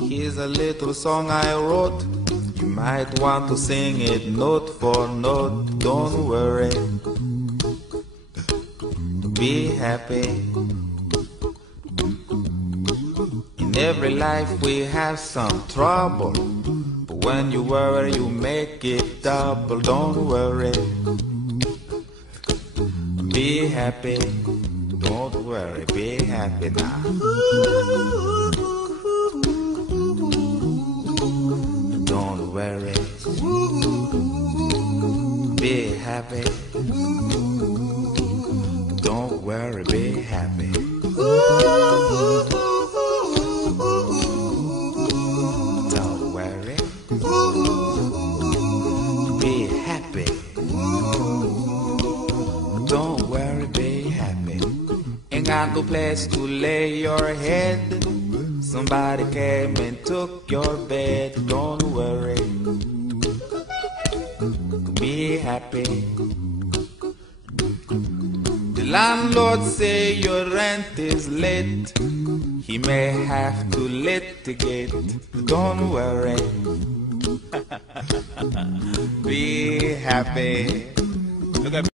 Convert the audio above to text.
Here's a little song I wrote. You might want to sing it note for note. Don't worry, be happy. In every life we have some trouble, but when you worry you make it double. Don't worry, be happy. Don't worry, be happy now. Don't worry, be happy. Don't worry, be happy. Don't worry, be happy. Don't worry, be happy. Ain't got no place to lay your head. Somebody came and took your bed. Don't worry, be happy. The landlord say your rent is late. He may have to litigate. Don't worry, be happy. Look at me.